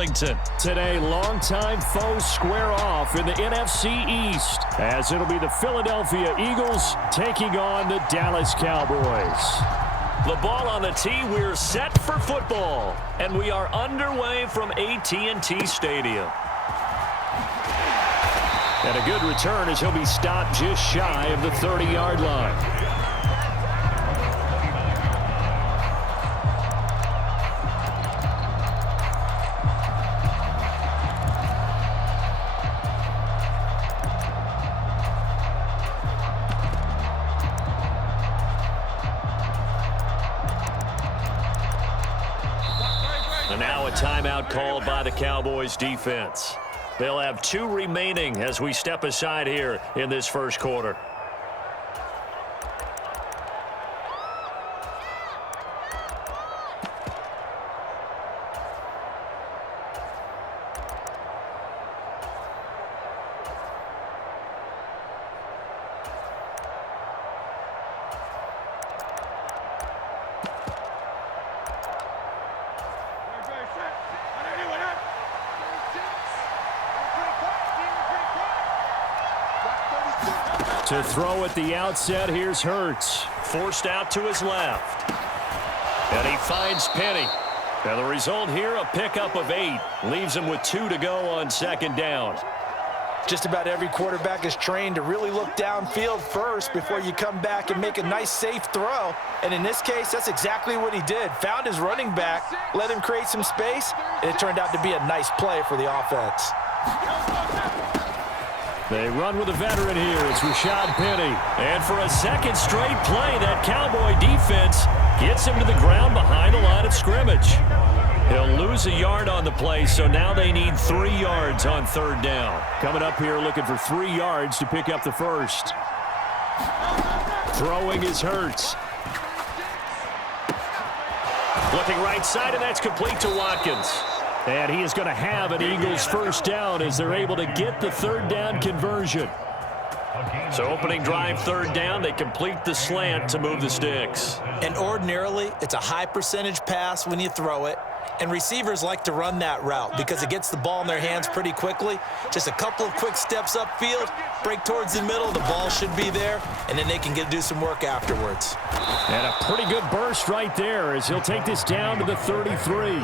Arlington. Today, longtime foes square off in the NFC East, as it'll be the Philadelphia Eagles taking on the Dallas Cowboys. The ball on the tee, we're set for football, and we are underway from AT&T Stadium. And a good return as he'll be stopped just shy of the 30-yard line. And now a timeout called by the Cowboys defense. They'll have 2 remaining as we step aside here in this first quarter. To throw at the outset, here's Hurts. Forced out to his left. And he finds Penny. And the result here, a pickup of 8. Leaves him with 2 to go on second down. Just about every quarterback is trained to really look downfield first before you come back and make a nice, safe throw. And in this case, that's exactly what he did. Found his running back, let him create some space, and it turned out to be a nice play for the offense. They run with a veteran here. It's Rashad Penny. And for a second straight play, that Cowboy defense gets him to the ground behind the line of scrimmage. He'll lose a yard on the play, so now they need 3 yards on third down. Coming up here looking for 3 yards to pick up the first. Throwing is Hurts. Looking right side, and that's complete to Watkins. And he is going to have an Eagles first down as they're able to get the third down conversion. So opening drive, third down, they complete the slant to move the sticks. And ordinarily, it's a high percentage pass when you throw it. And receivers like to run that route because it gets the ball in their hands pretty quickly. Just a couple of quick steps upfield, break towards the middle, the ball should be there, and then they can do some work afterwards. And a pretty good burst right there as he'll take this down to the 33.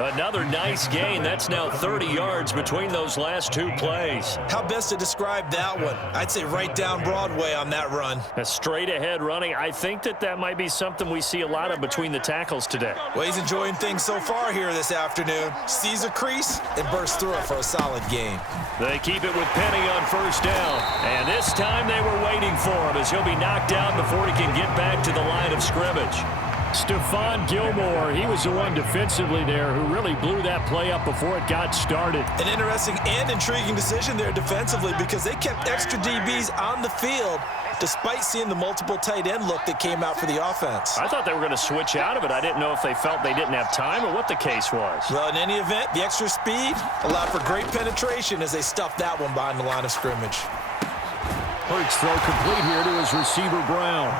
Another nice gain. That's now 30 yards between those last 2 plays. How best to describe that one? I'd say right down Broadway on that run. A straight ahead running. I think that might be something we see a lot of between the tackles today. Well, he's enjoying things so far here this afternoon. Sees a crease and bursts through it for a solid gain. They keep it with Penny on first down. And this time they were waiting for him as he'll be knocked out before he can get back to the line of scrimmage. Stephon Gilmore, he was the one defensively there who really blew that play up before it got started. An interesting and intriguing decision there defensively because they kept extra DBs on the field despite seeing the multiple tight end look that came out for the offense. I thought they were going to switch out of it. I didn't know if they felt they didn't have time or what the case was. Well, in any event, the extra speed allowed for great penetration as they stuffed that one behind the line of scrimmage. Hurts throw complete here to his receiver Brown.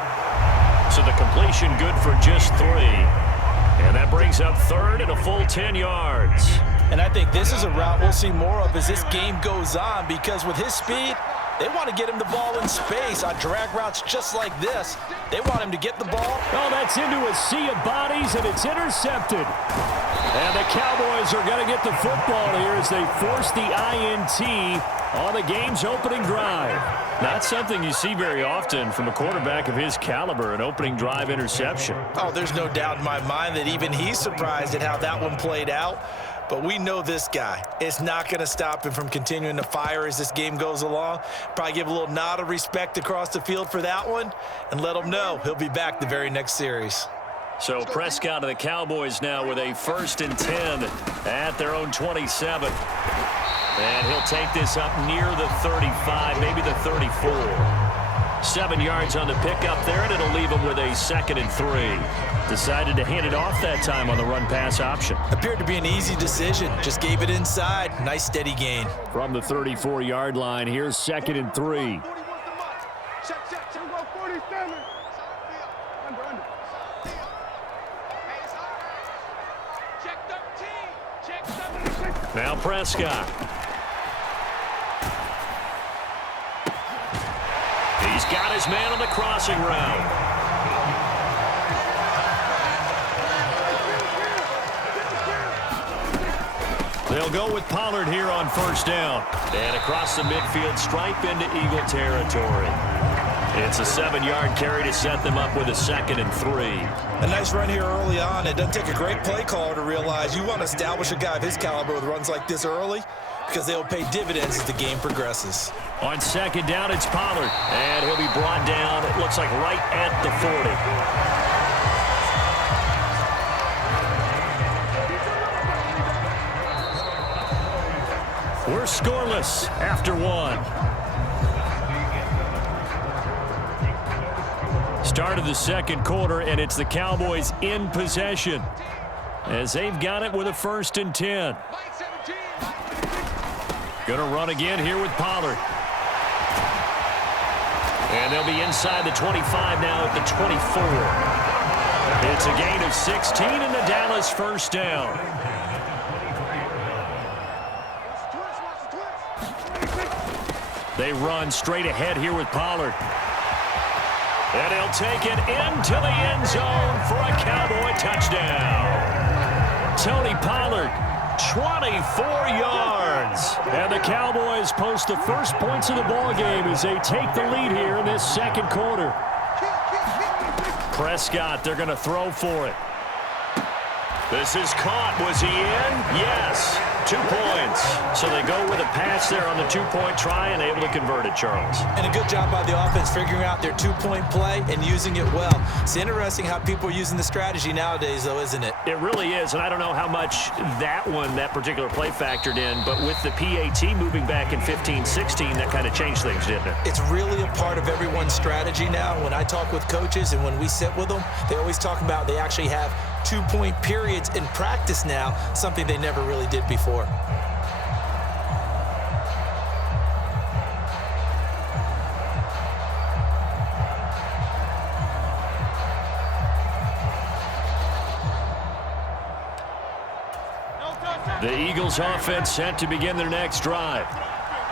So the completion good for just 3. And that brings up third and a full 10 yards. And I think this is a route we'll see more of as this game goes on because with his speed, they want to get him the ball in space on drag routes just like this. They want him to get the ball. Oh, that's into a sea of bodies, and it's intercepted. And the Cowboys are going to get the football here as they force the INT on the game's opening drive. Not something you see very often from a quarterback of his caliber, an opening drive interception. Oh, there's no doubt in my mind that even he's surprised at how that one played out. But we know this guy. It's not going to stop him from continuing to fire as this game goes along. Probably give a little nod of respect across the field for that one and let him know he'll be back the very next series. So Prescott of the Cowboys now with a 1st and 10 at their own 27. And he'll take this up near the 35, maybe the 34. 7 yards on the pickup there, and it'll leave him with a 2nd and 3. Decided to hand it off that time on the run-pass option. Appeared to be an easy decision. Just gave it inside. Nice steady gain. From the 34-yard line, here's 2nd and 3. Now Prescott. He's got his man on the crossing route. They'll go with Pollard here on first down. And across the midfield stripe into Eagle territory. It's a 7-yard carry to set them up with a 2nd and 3. A nice run here early on. It doesn't take a great play caller to realize you want to establish a guy of his caliber with runs like this early because they'll pay dividends as the game progresses. On 2nd down, it's Pollard. And he'll be brought down, it looks like right at the 40. We're scoreless after 1. Start of the 2nd quarter, and it's the Cowboys in possession as they've got it with a 1st and 10. Going to run again here with Pollard. And they'll be inside the 25 now at the 24. It's a gain of 16 and the Dallas first down. They run straight ahead here with Pollard. And he'll take it into the end zone for a Cowboy touchdown. Tony Pollard, 24 yards. And the Cowboys post the first points of the ballgame as they take the lead here in this 2nd quarter. Prescott, they're going to throw for it. This is caught. Was he in? Yes. 2 points. So they go with a pass there on the 2-point try and able to convert it, Charles. And a good job by the offense figuring out their 2-point play and using it well. It's interesting how people are using the strategy nowadays, though, isn't it? It really is, and I don't know how much that particular play factored in, but with the PAT moving back in 15-16, that kind of changed things, didn't it? It's really a part of everyone's strategy now. When I talk with coaches and when we sit with them, they always talk about they actually have 2-point periods in practice now, something they never really did before. The Eagles offense set to begin their next drive.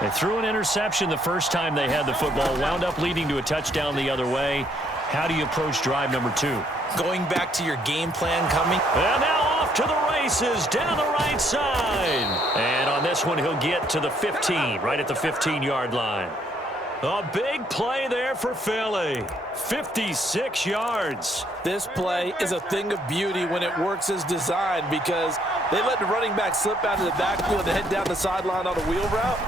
They threw an interception the first time they had the football, wound up leading to a touchdown the other way. How do you approach drive number 2? Going back to your game plan coming. And now off to the races down the right side. And on this one, he'll get to the 15, right at the 15-yard line. A big play there for Philly. 56 yards. This play is a thing of beauty when it works as designed because they let the running back slip out of the backfield and head down the sideline on a wheel route.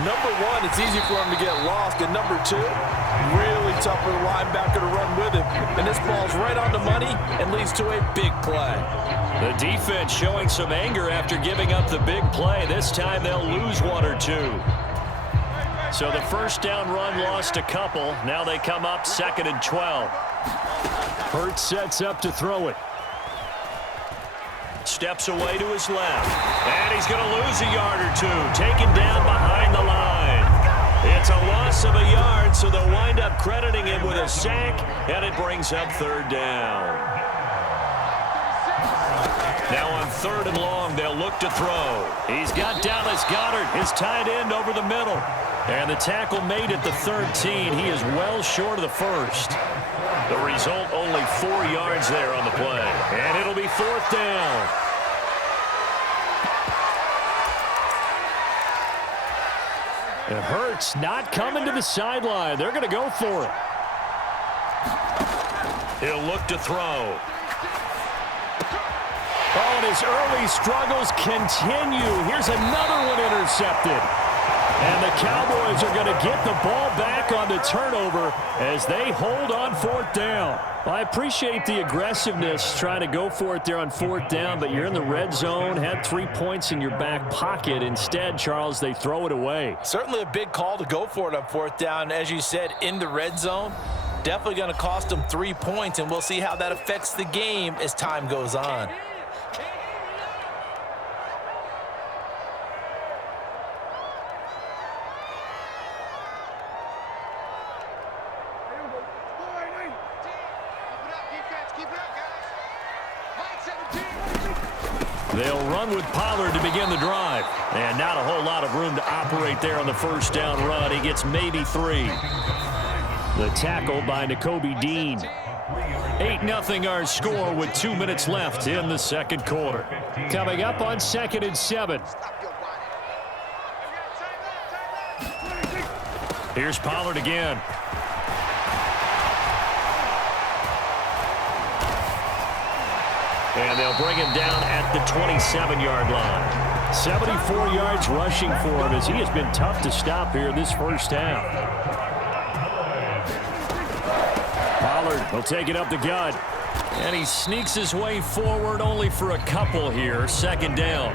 Number 1, it's easy for him to get lost. And number 2, really tough for the linebacker to run with him. And this ball's right on the money and leads to a big play. The defense showing some anger after giving up the big play. This time they'll lose 1 or 2. So the first down run lost a couple. Now they come up 2nd and 12. Hurts sets up to throw it. Steps away to his left. And he's going to lose a yard or 2. Taken down behind the line. It's a loss of a yard, so they'll wind up crediting him with a sack, and it brings up 3rd down. Now on 3rd and long, they'll look to throw. He's got Dallas Goedert, his tight end, over the middle. And the tackle made at the 13. He is well short of the 1st. The result, only 4 yards there on the play. And it'll be 4th down. It hurts not coming to the sideline. They're going to go for it. He'll look to throw. Oh, and his early struggles continue. Here's another one intercepted. And the Cowboys are going to get the ball back on the turnover as they hold on 4th down. Well, I appreciate the aggressiveness trying to go for it there on 4th down, but you're in the red zone, had 3 points in your back pocket. Instead, Charles, they throw it away. Certainly a big call to go for it on 4th down. As you said, in the red zone, definitely going to cost them 3 points, and we'll see how that affects the game as time goes on. They'll run with Pollard to begin the drive. And not a whole lot of room to operate there on the first down run. He gets maybe 3. The tackle by Nakobe Dean. 8-0 our score with 2 minutes left in the second quarter. Coming up on 2nd and 7. Here's Pollard again. And they'll bring him down at the 27-yard line. 74 yards rushing for him as he has been tough to stop here this first half. Pollard will take it up the gut. And he sneaks his way forward only for a couple here. 2nd down.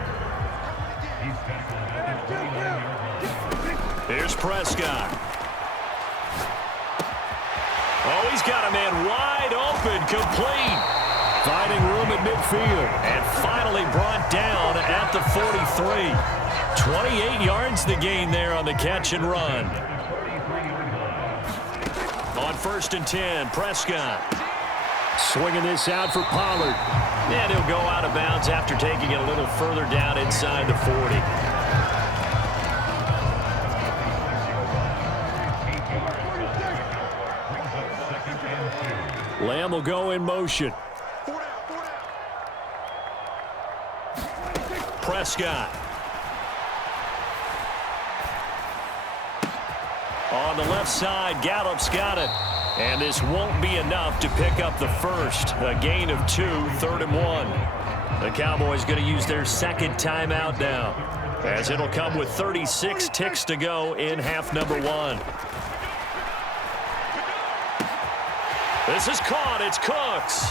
Here's Prescott. Oh, he's got a man wide open, complete. Finding room at midfield. And finally brought down at the 43. 28 yards the gain there on the catch and run. On 1st and 10, Prescott. Swinging this out for Pollard. And he'll go out of bounds after taking it a little further down inside the 40. Lamb will go in motion. Prescott. On the left side, Gallup's got it. And this won't be enough to pick up the first. A gain of 2, 3rd and 1. The Cowboys going to use their second timeout now, as it'll come with 36 ticks to go in half number 1. This is caught. It's Cooks.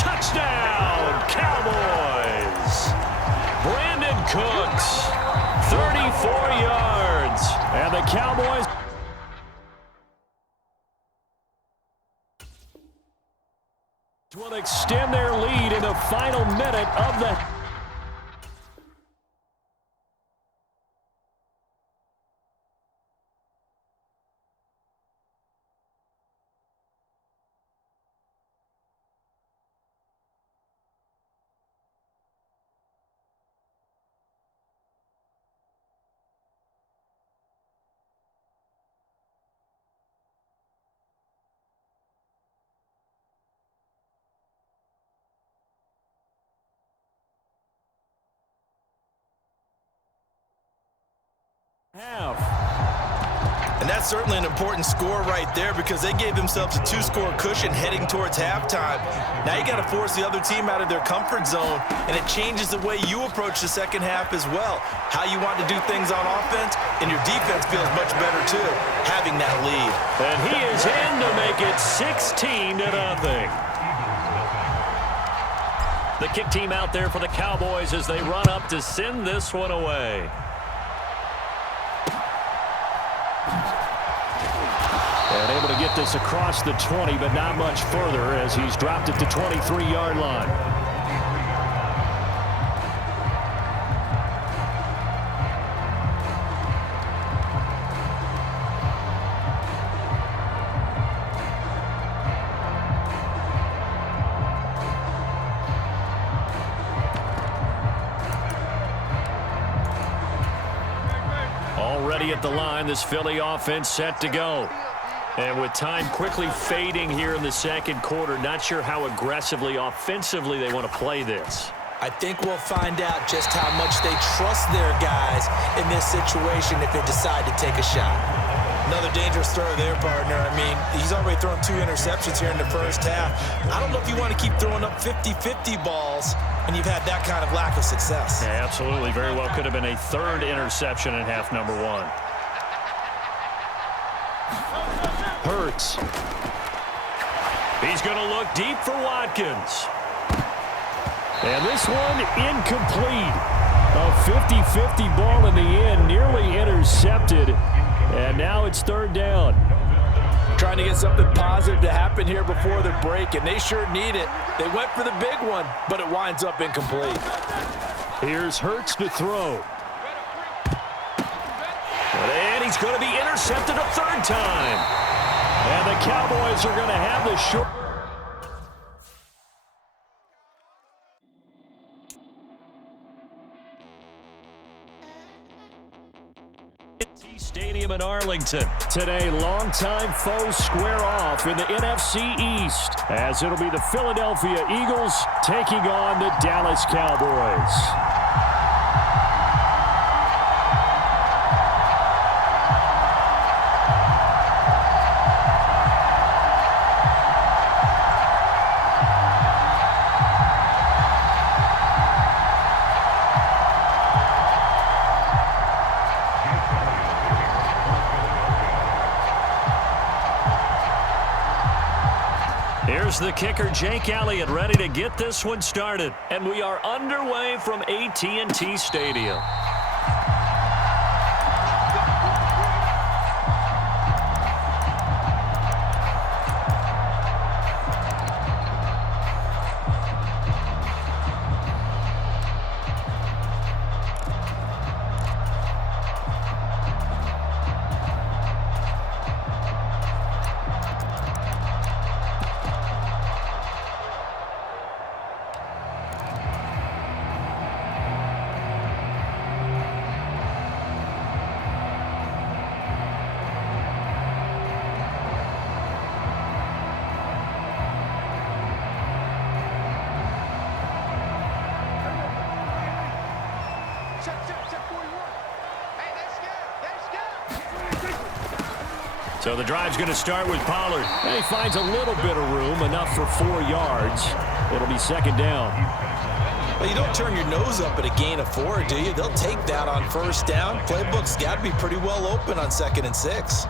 Touchdown, Cowboys. Brandon Cooks, 34 yards. And the Cowboys will extend their lead in the final minute of the half. And that's certainly an important score right there because they gave themselves a 2-score cushion heading towards halftime. Now you got to force the other team out of their comfort zone, and it changes the way you approach the second half as well. How you want to do things on offense, and your defense feels much better too, having that lead. And he is in to make it 16-0. The kick team out there for the Cowboys as they run up to send this one away. And able to get this across the 20, but not much further as he's dropped it to 23-yard line. Already at the line, this Philly offense set to go. And with time quickly fading here in the second quarter, not sure how aggressively, offensively they want to play this. I think we'll find out just how much they trust their guys in this situation if they decide to take a shot. Another dangerous throw there, partner. I mean, he's already thrown 2 interceptions here in the first half. I don't know if you want to keep throwing up 50-50 balls when you've had that kind of lack of success. Yeah, absolutely. Very well could have been a 3rd interception in half number 1. Hurts. He's going to look deep for Watkins. And this one incomplete. A 50-50 ball in the end, nearly intercepted. And now it's 3rd down. Trying to get something positive to happen here before the break, and they sure need it. They went for the big one, but it winds up incomplete. Here's Hurts to throw. And he's going to be intercepted a 3rd time. And the Cowboys are going to have the short. Stadium in Arlington. Today, longtime foes square off in the NFC East as it'll be the Philadelphia Eagles taking on the Dallas Cowboys. Here's the kicker, Jake Elliott, ready to get this one started. And we are underway from AT&T Stadium. So the drive's going to start with Pollard. And he finds a little bit of room, enough for 4 yards. It'll be second down. Well, you don't turn your nose up at a gain of 4, do you? They'll take that on first down. Playbook's got to be pretty well open on 2nd and 6.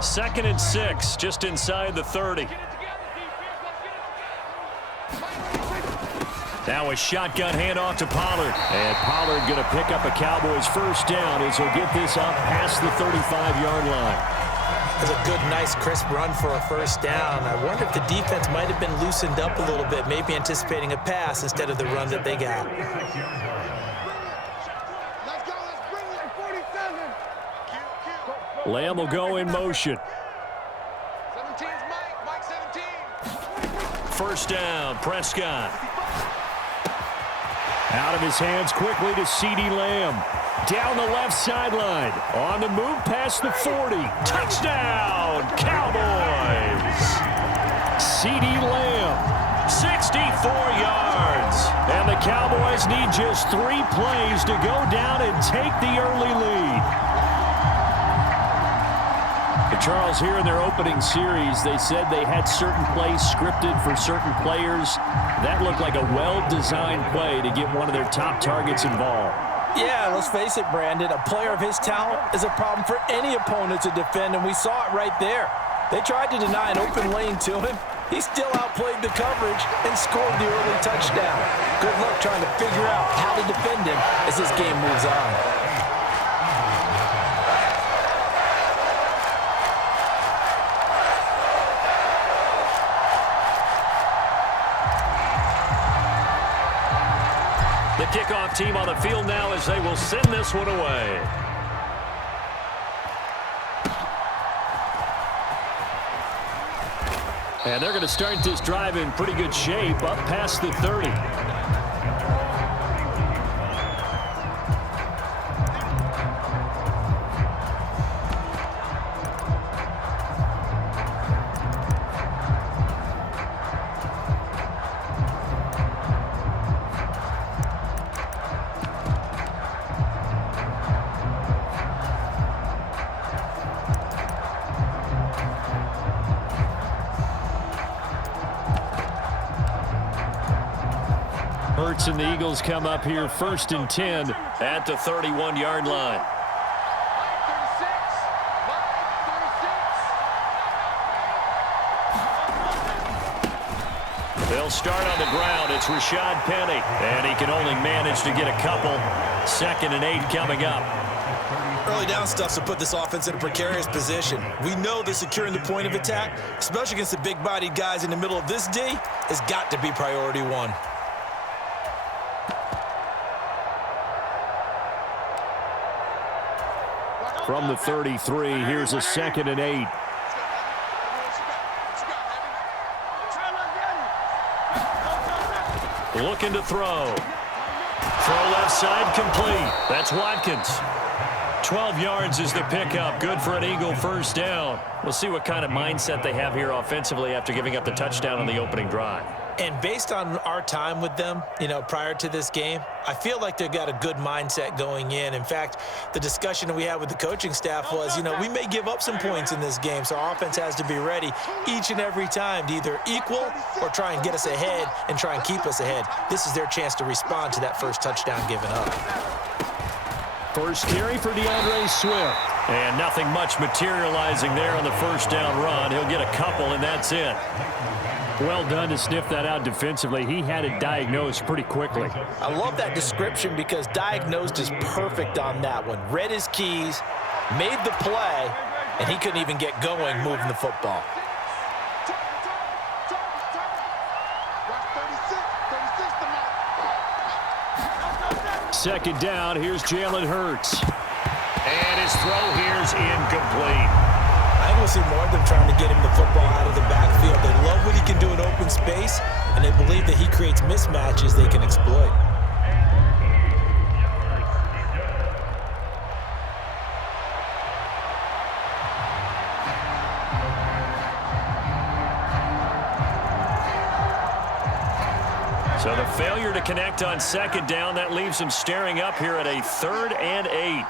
2nd and 6, just inside the 30. Now a shotgun handoff to Pollard. And Pollard going to pick up a Cowboys first down as he'll get this up past the 35-yard line. That's a good, nice, crisp run for a first down. I wonder if the defense might have been loosened up a little bit, maybe anticipating a pass instead of the run that they got. Let's go. Let's bring it. 47. Lamb will go in motion. 17's Mike. Mike 17. First down, Prescott. Out of his hands quickly to CeeDee Lamb. Down the left sideline. On the move past the 40. Touchdown, Cowboys. CeeDee Lamb, 64 yards. And the Cowboys need just 3 plays to go down and take the early lead. Charles, here in their opening series, they said they had certain plays scripted for certain players. That looked like a well-designed play to get one of their top targets involved. Yeah, let's face it, Brandon. A player of his talent is a problem for any opponent to defend, and we saw it right there. They tried to deny an open lane to him. He still outplayed the coverage and scored the early touchdown. Good luck trying to figure out how to defend him as this game moves on. The kickoff team on the field now as they will send this one away. And they're going to start this drive in pretty good shape up past the 30. Hurts and the Eagles come up here 1st and 10 at the 31-yard line. They'll start on the ground. It's Rashad Penny, and he can only manage to get a couple. 2nd and 8 coming up. Early down stuff to put this offense in a precarious position. We know that securing the point of attack, especially against the big-bodied guys in the middle of this D, has got to be priority 1. From the 33, here's a 2nd and 8. Looking to throw. Throw left side complete. That's Watkins. 12 yards is the pickup. Good for an Eagle first down. We'll see what kind of mindset they have here offensively after giving up the touchdown on the opening drive. And based on our time with them, prior to this game, I feel like they've got a good mindset going in. In fact, the discussion that we had with the coaching staff was, we may give up some points in this game, so our offense has to be ready each and every time to either equal or try and get us ahead and try and keep us ahead. This is their chance to respond to that first touchdown given up. First carry for DeAndre Swift. And nothing much materializing there on the first down run. He'll get a couple, and that's it. Well done to sniff that out defensively. He had it diagnosed pretty quickly. I love that description because diagnosed is perfect on that one. Read his keys, made the play, and he couldn't even get going moving the football. Second down, here's Jalen Hurts. And his throw here's incomplete. I think we'll see more of them trying to get him the football out of the backfield. They love what he can do in open space, and they believe that he creates mismatches they can exploit. So the failure to connect on second down, that leaves him staring up here at a 3rd and 8.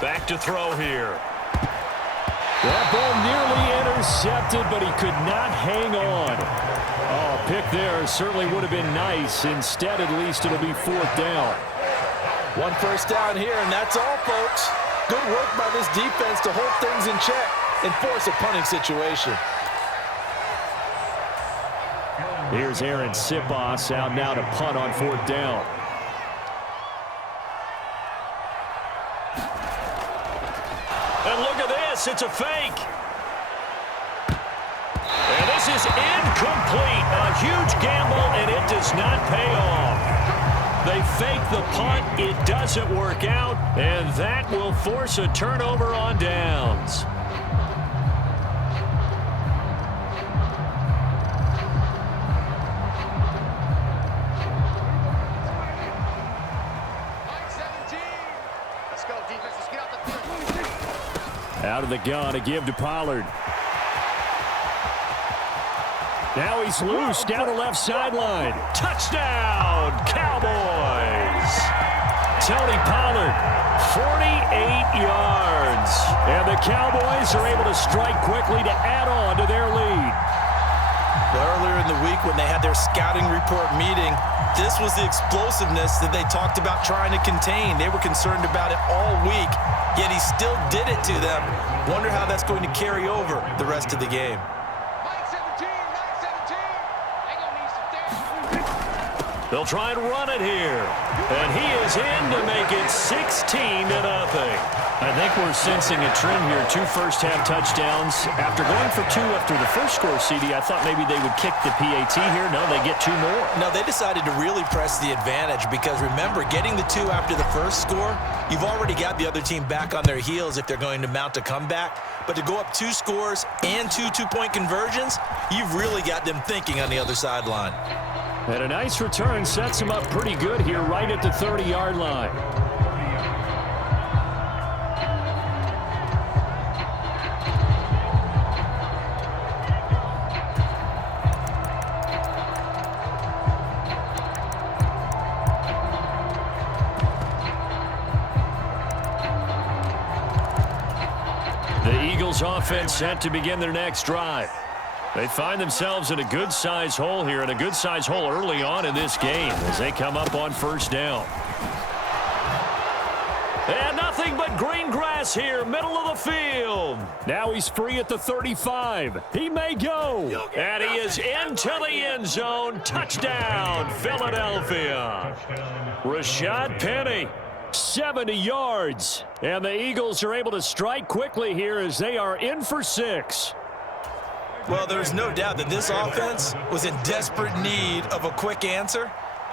Back to throw here. That ball nearly intercepted, but he could not hang on. Oh, pick there certainly would have been nice. Instead, at least it'll be 4th down. One first down here, and that's all, folks. Good work by this defense to hold things in check and force a punting situation. Here's Aaron Sipos out now to punt on 4th down. And look at this, it's a fake. And this is incomplete. A huge gamble, and it does not pay off. They fake the punt, it doesn't work out, and that will force a turnover on downs. Let's go, defense. Let's get out the field. Out of the gun, a give to Pollard. Now he's loose down the left sideline. Touchdown, Cowboys! Tony Pollard, 48 yards. And the Cowboys are able to strike quickly to add on to their lead. Well, earlier in the week when they had their scouting report meeting, this was the explosiveness that they talked about trying to contain. They were concerned about it all week, yet he still did it to them. Wonder how that's going to carry over the rest of the game. They'll try and run it here. And he is in to make it 16-0. I think we're sensing a trend here. 2 first-half touchdowns. After going for 2 after the first score, CD, I thought maybe they would kick the PAT here. No, they get 2 more. No, they decided to really press the advantage because, remember, getting the 2 after the first score, you've already got the other team back on their heels if they're going to mount a comeback. But to go up 2 scores and 2 two-point conversions, you've really got them thinking on the other sideline. And a nice return sets him up pretty good here right at the 30-yard line. The Eagles offense set to begin their next drive. They find themselves in a good-sized hole here, and a good-sized hole early on in this game as they come up on first down. And nothing but green grass here, middle of the field. Now he's free at the 35. He may go. And he is into the end zone. Touchdown, Philadelphia. Rashad Penny. 70 yards. And the Eagles are able to strike quickly here as they are in for 6. Well, there's no doubt that this offense was in desperate need of a quick answer,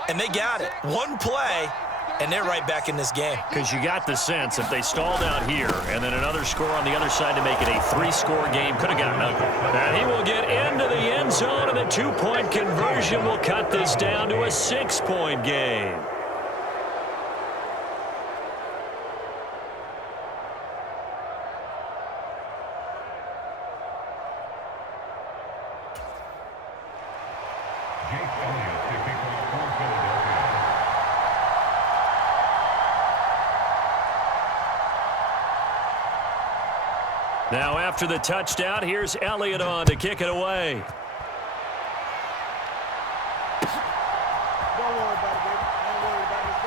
and they got it. One play, and they're right back in this game. Because you got the sense if they stalled out here and then another score on the other side to make it a 3-score game, could have gotten ugly. And he will get into the end zone, and the 2-point conversion will cut this down to a 6-point game. Now after the touchdown, here's Elliott on to kick it away. Don't worry about it, baby. Don't worry about it. Let's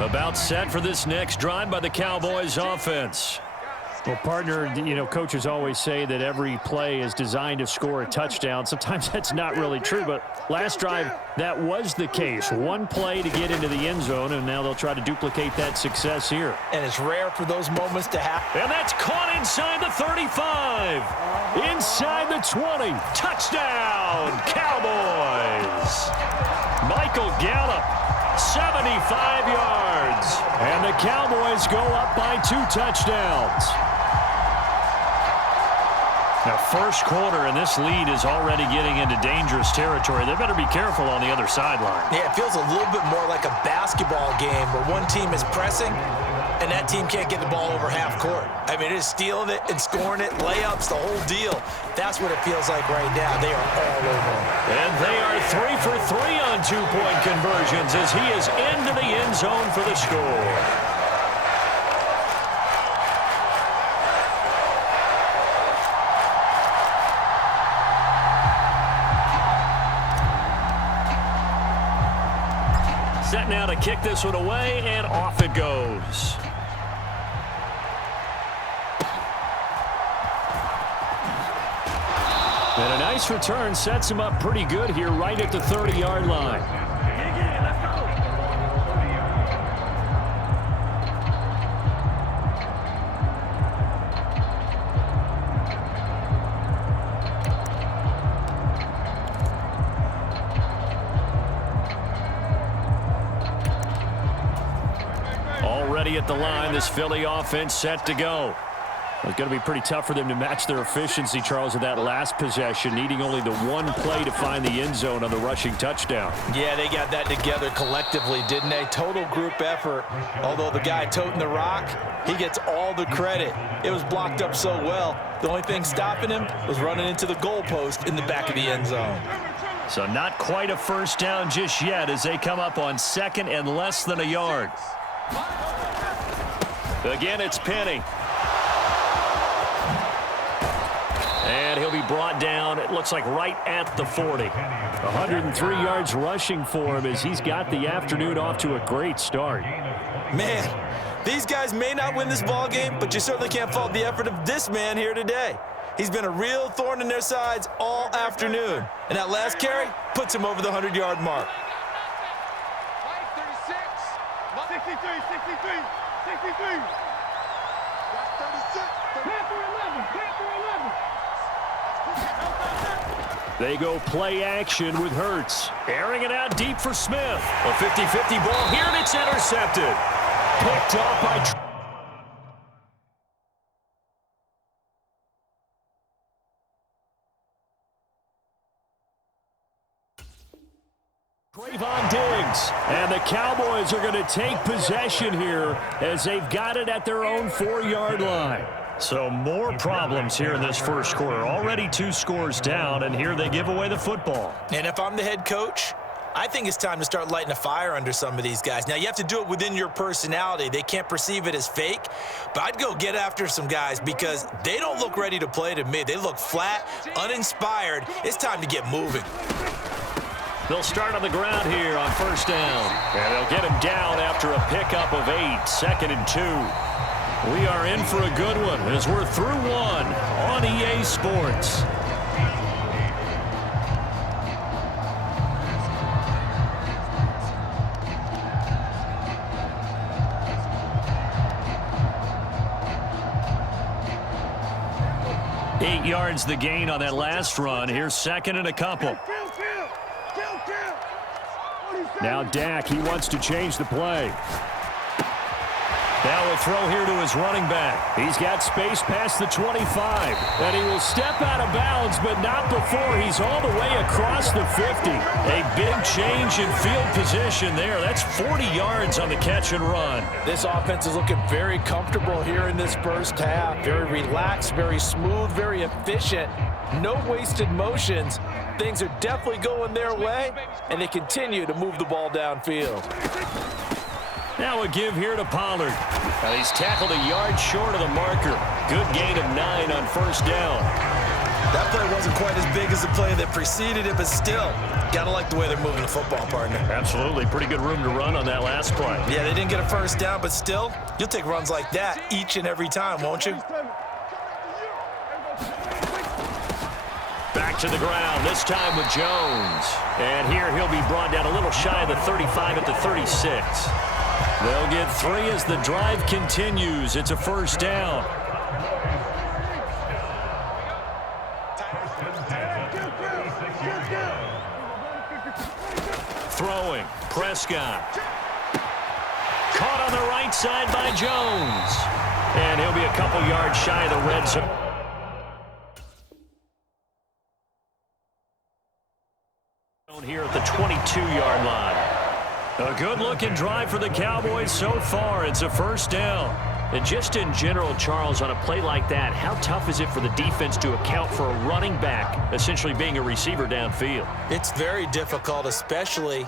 go. About set for this next drive by the Cowboys offense. Well, partner, coaches always say that every play is designed to score a touchdown. Sometimes that's not really true, but last drive, that was the case. One play to get into the end zone, and now they'll try to duplicate that success here. And it's rare for those moments to happen. And that's caught inside the 35. Inside the 20. Touchdown, Cowboys. Michael Gallup, 75 yards. And the Cowboys go up by 2 touchdowns. Now, first quarter, and this lead is already getting into dangerous territory. They better be careful on the other sideline. Yeah, it feels a little bit more like a basketball game where one team is pressing and that team can't get the ball over half court. I mean, it is stealing it and scoring it, layups, the whole deal. That's what it feels like right now. They are all over. And they are 3 for 3 on 2-point conversions as he is into the end zone for the score. Set now to kick this one away, and off it goes. And a nice return sets him up pretty good here right at the 30-yard line. Already at the line, this Philly offense set to go. It's going to be pretty tough for them to match their efficiency, Charles, in that last possession, needing only the one play to find the end zone on the rushing touchdown. Yeah, they got that together collectively, didn't they? Total group effort. Although the guy toting the rock, he gets all the credit. It was blocked up so well. The only thing stopping him was running into the goalpost in the back of the end zone. So not quite a first down just yet as they come up on second and less than a yard. Again, it's Penny. And he'll be brought down, it looks like right at the 40. 103 yards rushing for him as he's got the afternoon off to a great start. Man, these guys may not win this ball game, but you certainly can't fault the effort of this man here today. He's been a real thorn in their sides all afternoon. And that last carry puts him over the 100-yard mark. 63, 63, 63. That's 36. Panther 11, Panther 11. They go play action with Hurts. Airing it out deep for Smith. A 50-50 ball here, and it's intercepted. Picked off by Trayvon Diggs. And the Cowboys are going to take possession here as they've got it at their own 4-yard line. So more problems here in this first quarter. Already 2 scores down, and here they give away the football. And if I'm the head coach, I think it's time to start lighting a fire under some of these guys. Now, you have to do it within your personality. They can't perceive it as fake, but I'd go get after some guys because they don't look ready to play to me. They look flat, uninspired. It's time to get moving. They'll start on the ground here on first down. And they'll get him down after a pickup of 8, 2nd and 2. We are in for a good one as we're through one on EA Sports. 8 yards the gain on that last run. Here's second and a couple. Now Dak, he wants to change the play. Now a throw here to his running back. He's got space past the 25. And he will step out of bounds, but not before he's all the way across the 50. A big change in field position there. That's 40 yards on the catch and run. This offense is looking very comfortable here in this first half. Very relaxed, very smooth, very efficient. No wasted motions. Things are definitely going their way, and they continue to move the ball downfield. Now a give here to Pollard. He's tackled a yard short of the marker. Good gain of 9 on first down. That play wasn't quite as big as the play that preceded it, but still, gotta like the way they're moving the football, partner. Absolutely. Pretty good room to run on that last play. Yeah, they didn't get a first down, but still, you'll take runs like that each and every time, won't you? Back to the ground, this time with Jones. And here he'll be brought down a little shy of the 35 at the 36. They'll get 3 as the drive continues. It's a first down. Throwing, Prescott. Caught on the right side by Jones. And he'll be a couple yards shy of the red zone. Here at the 22-yard line. A good-looking drive for the Cowboys so far. It's a first down. And just in general, Charles, on a play like that, how tough is it for the defense to account for a running back essentially being a receiver downfield? It's very difficult, especially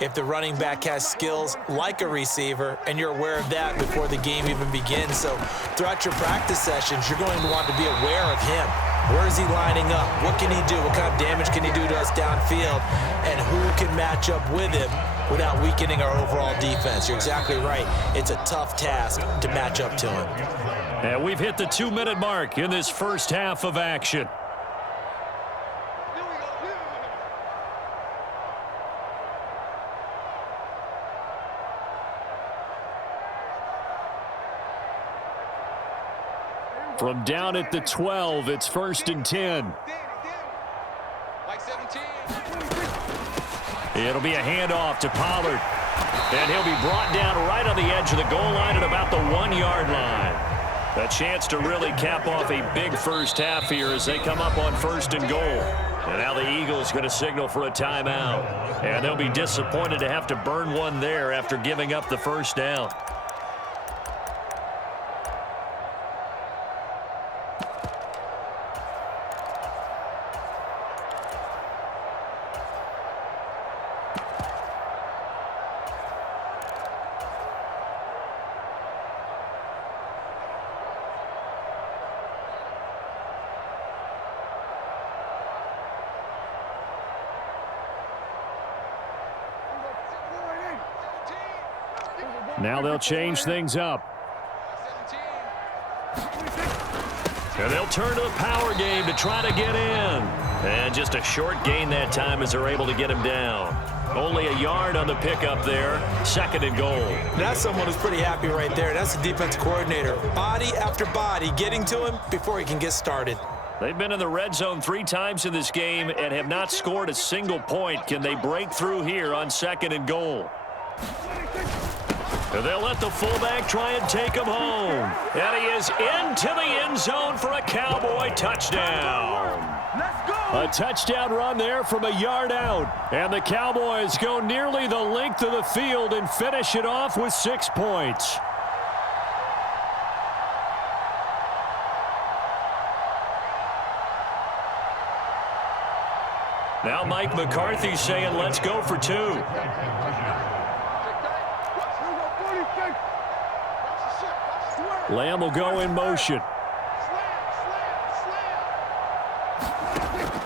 if the running back has skills like a receiver and you're aware of that before the game even begins. So throughout your practice sessions, you're going to want to be aware of him. Where is he lining up? What can he do? What kind of damage can he do to us downfield? And who can match up with him without weakening our overall defense? You're exactly right. It's a tough task to match up to him. And we've hit the 2-minute mark in this first half of action. From down at the 12, it's 1st and 10. It'll be a handoff to Pollard. And he'll be brought down right on the edge of the goal line at about the 1-yard line. A chance to really cap off a big first half here as they come up on 1st and goal. And now the Eagles going to signal for a timeout. And they'll be disappointed to have to burn one there after giving up the first down. Now they'll change things up. And they'll turn to the power game to try to get in. And just a short gain that time as they're able to get him down. Only a yard on the pickup there. 2nd and goal. That's someone who's pretty happy right there. That's the defense coordinator. Body after body getting to him before he can get started. They've been in the red zone 3 times in this game and have not scored a single point. Can they break through here on 2nd and goal? And they'll let the fullback try and take him home. And he is into the end zone for a Cowboy touchdown. A touchdown run there from a yard out. And the Cowboys go nearly the length of the field and finish it off with 6 points. Now Mike McCarthy saying, let's go for 2. Lamb will go in motion.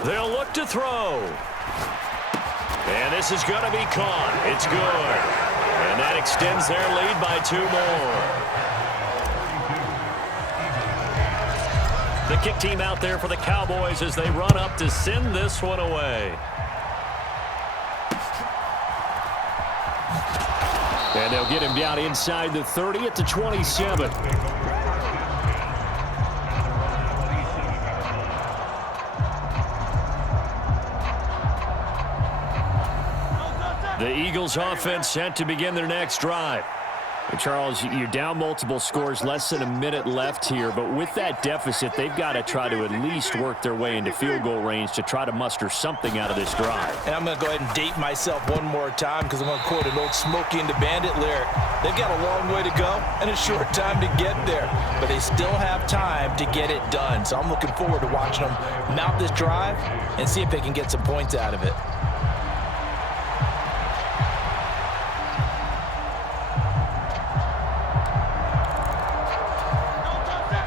They'll look to throw. And this is going to be caught. It's good. And that extends their lead by 2 more. The kick team out there for the Cowboys as they run up to send this one away. And they'll get him down inside the 30 at the 27. The Eagles offense set to begin their next drive. And Charles, you're down multiple scores, less than a minute left here, but with that deficit, they've got to try to at least work their way into field goal range to try to muster something out of this drive. And I'm going to go ahead and date myself one more time because I'm going to quote an old Smokey and the Bandit lyric. They've got a long way to go and a short time to get there, but they still have time to get it done. So I'm looking forward to watching them mount this drive and see if they can get some points out of it.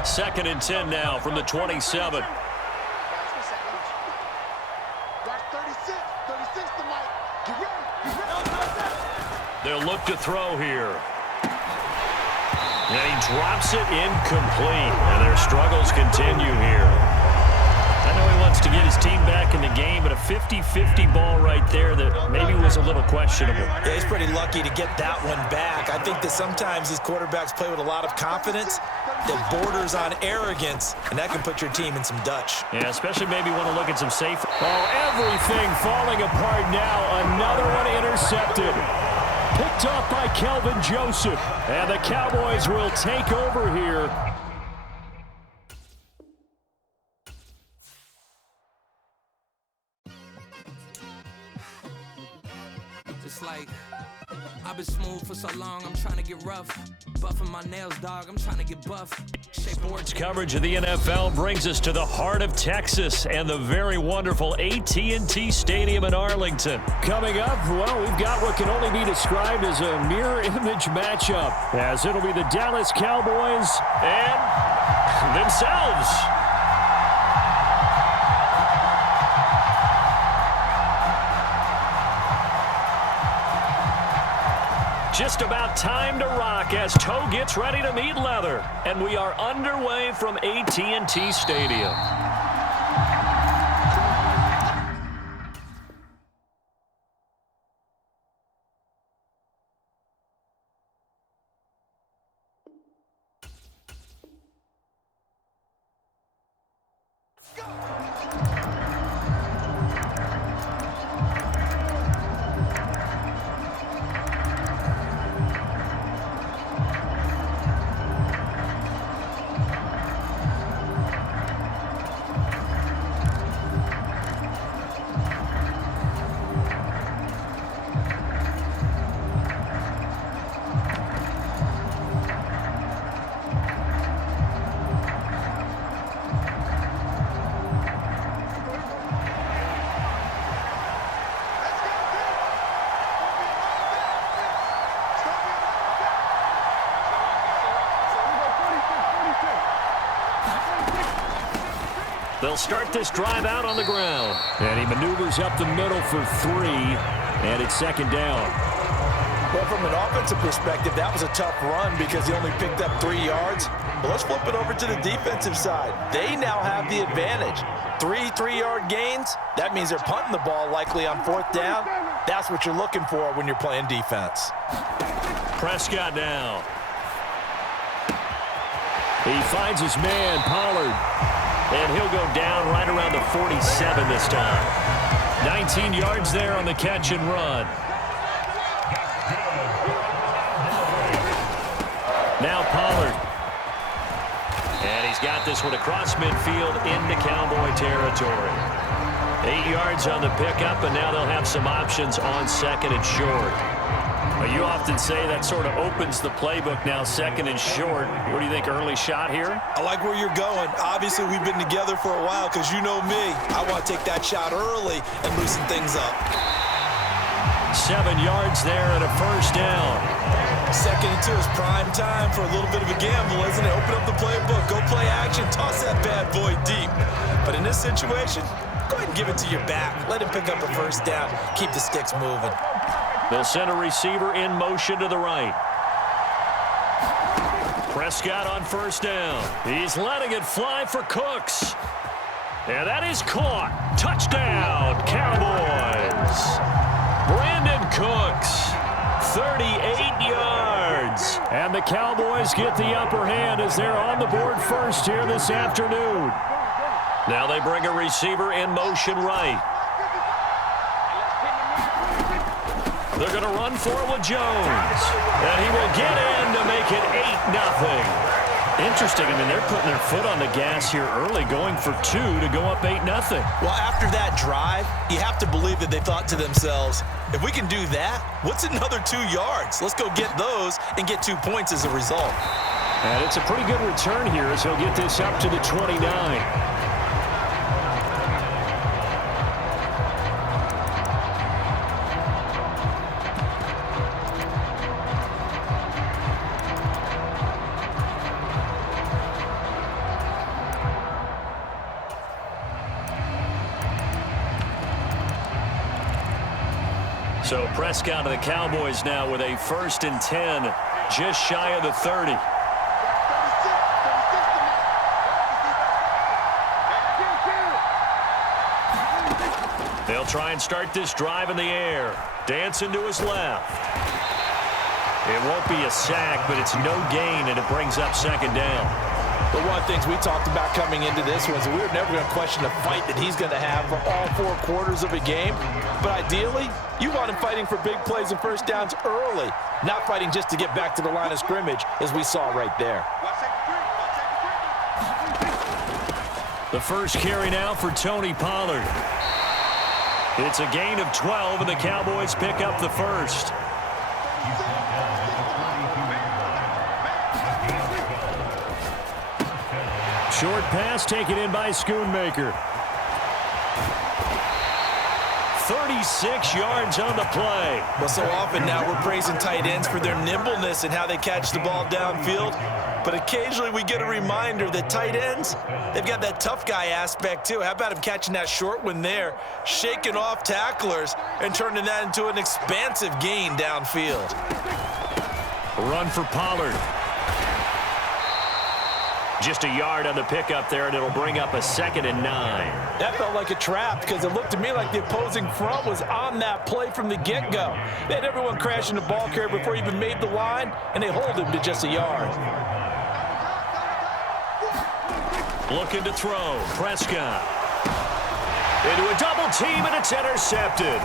Second and 10 now from the 27. Guys, for a second. Guard 36. 36 to Mike. Get ready. Get ready. They'll look to throw here. And he drops it incomplete. And their struggles continue here. I know he wants to get his team back in the game, but a 50-50 ball right there that maybe was a little questionable. Yeah, he's pretty lucky to get that one back. I think that sometimes these quarterbacks play with a lot of confidence that borders on arrogance, and that can put your team in some Dutch. Yeah, especially maybe want to look at some safe. Oh, everything falling apart now. Another one intercepted. Picked up by Kelvin Joseph. And the Cowboys will take over here. Just like I've been smooth for so long, I'm trying to get rough. Buffing my nails, dog, I'm trying to get buff. Sports coverage of the NFL brings us to the heart of Texas and the very wonderful AT&T Stadium in Arlington. Coming up, well, we've got what can only be described as a mirror image matchup, as it'll be the Dallas Cowboys And themselves. Just about time to rock as toe gets ready to meet leather. And we are underway from AT&T Stadium. They'll start this drive out on the ground. And he maneuvers up the middle for 3, and it's second down. Well, from an offensive perspective, that was a tough run because he only picked up 3 yards. But let's flip it over to the defensive side. They now have the advantage. 3 3-yard gains, that means they're punting the ball likely on 4th down. That's what you're looking for when you're playing defense. Prescott now. He finds his man, Pollard. And he'll go down right around the 47 this time. 19 yards there on the catch and run. Now Pollard. And he's got this one across midfield into Cowboy territory. 8 yards on the pickup, and now they'll have some options on 2nd and short. Well, you often say that sort of opens the playbook now, 2nd and short. What do you think, early shot here? I like where you're going. Obviously, we've been together for a while because you know me. I want to take that shot early and loosen things up. 7 yards there and a first down. 2nd and 2 is prime time for a little bit of a gamble, isn't it? Open up the playbook, go play action, toss that bad boy deep. But in this situation, go ahead and give it to your back. Let him pick up a first down. Keep the sticks moving. They'll send a receiver in motion to the right. Prescott on first down. He's letting it fly for Cooks. And that is caught. Touchdown, Cowboys. Brandon Cooks, 38 yards. And the Cowboys get the upper hand as they're on the board first here this afternoon. Now they bring a receiver in motion right. They're going to run for it with Jones. And he will get in to make it 8-0. Interesting. I mean, they're putting their foot on the gas here early, going for 2 to go up 8-0. Well, after that drive, you have to believe that they thought to themselves, if we can do that, what's another 2 yards? Let's go get those and get 2 points as a result. And it's a pretty good return here as he'll get this up to the 29. So Prescott of the Cowboys now with a 1st and 10, just shy of the 30. They'll try and start this drive in the air. Dancing to his left. It won't be a sack, but it's no gain, and it brings up 2nd down. But one of the things we talked about coming into this was we were never going to question the fight that he's going to have for all 4 quarters of a game. But ideally, you want him fighting for big plays and first downs early, not fighting just to get back to the line of scrimmage, as we saw right there. The first carry now for Tony Pollard. It's a gain of 12, and the Cowboys pick up the first. Short pass taken in by Schoonmaker. 36 yards on the play. Well, so often now we're praising tight ends for their nimbleness and how they catch the ball downfield. But occasionally we get a reminder that tight ends, they've got that tough guy aspect too. How about him catching that short one there, shaking off tacklers, and turning that into an expansive gain downfield. Run for Pollard. Just a yard on the pickup there, and it'll bring up a 2nd and 9. That felt like a trap because it looked to me like the opposing front was on that play from the get-go. They had everyone crashing the ball carrier before he even made the line, and they hold him to just a yard. Looking to throw. Prescott. Into a double team, and it's intercepted.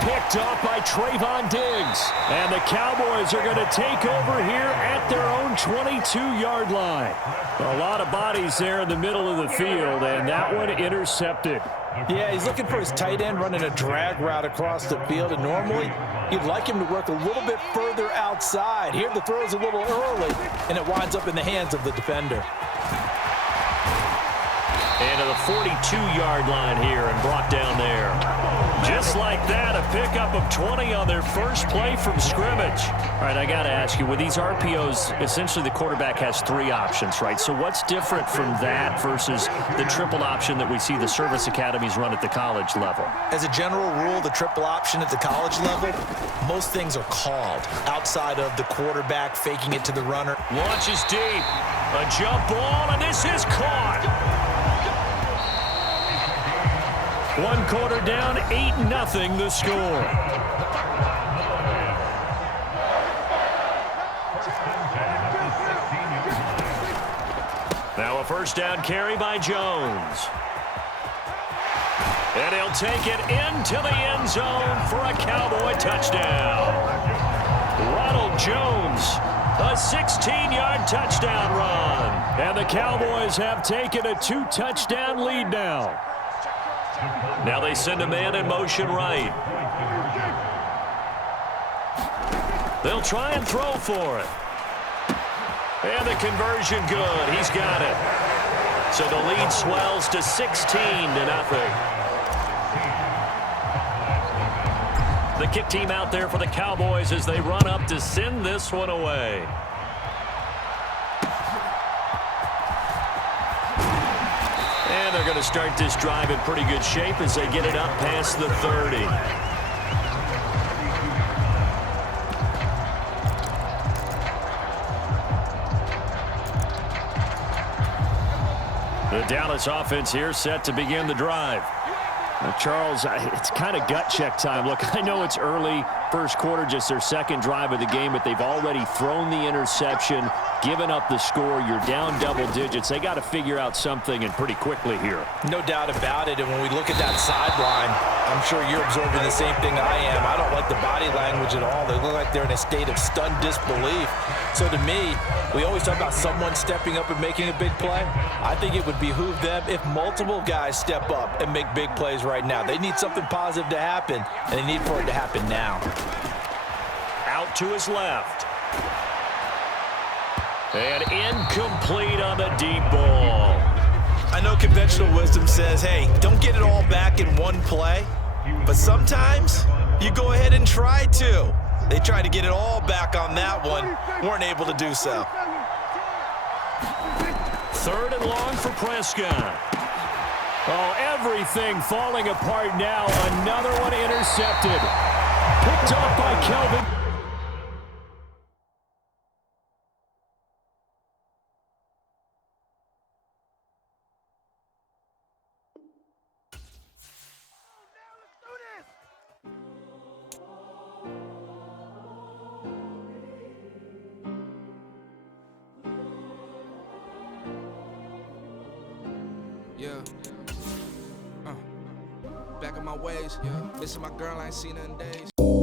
Picked off by Trayvon Diggs. And the Cowboys are going to take over here at their own 22-yard line. A lot of bodies there in the middle of the field, and that one intercepted. Yeah, he's looking for his tight end running a drag route across the field, and normally you'd like him to work a little bit further outside. Here the throw's a little early, and it winds up in the hands of the defender. And to the 42-yard line here and brought down there. Just like that, a pickup of 20 on their first play from scrimmage. All right, I got to ask you, with these RPOs, essentially the quarterback has 3 options, right? So what's different from that versus the triple option that we see the service academies run at the college level? As a general rule, the triple option at the college level, most things are called outside of the quarterback faking it to the runner. Launches deep. A jump ball, and this is caught. 1 quarter down, 8-0 the score. Now a first down carry by Jones. And he'll take it into the end zone for a Cowboy touchdown. Ronald Jones, a 16-yard touchdown run. And the Cowboys have taken a 2-touchdown lead now. Now they send a man in motion right. They'll try and throw for it. And the conversion good. He's got it. So the lead swells to 16-0. The kick team out there for the Cowboys as they run up to send this one away. And they're going to start this drive in pretty good shape as they get it up past the 30. The Dallas offense here set to begin the drive. Now, Charles, it's kind of gut check time. Look, I know it's early, first quarter, just their second drive of the game, but they've already thrown the interception, given up the score. You're down double digits. They got to figure out something, and pretty quickly here. No doubt about it, and when we look at that sideline, I'm sure you're absorbing the same thing I am. I don't like the body language change at all. They look like they're in a state of stunned disbelief. So to me, we always talk about someone stepping up and making a big play. I think it would behoove them if multiple guys step up and make big plays right now. They need something positive to happen, and they need for it to happen now. Out to his left. And incomplete on the deep ball. I know conventional wisdom says, hey, don't get it all back in one play, but sometimes you go ahead and try to. They tried to get it all back on that one, weren't able to do so. 3rd and long for Prescott. Oh, everything falling apart now. Another one intercepted. Picked off by Kelvin. Yeah. Back on my ways, yeah. Missing my girl, I ain't seen her in days.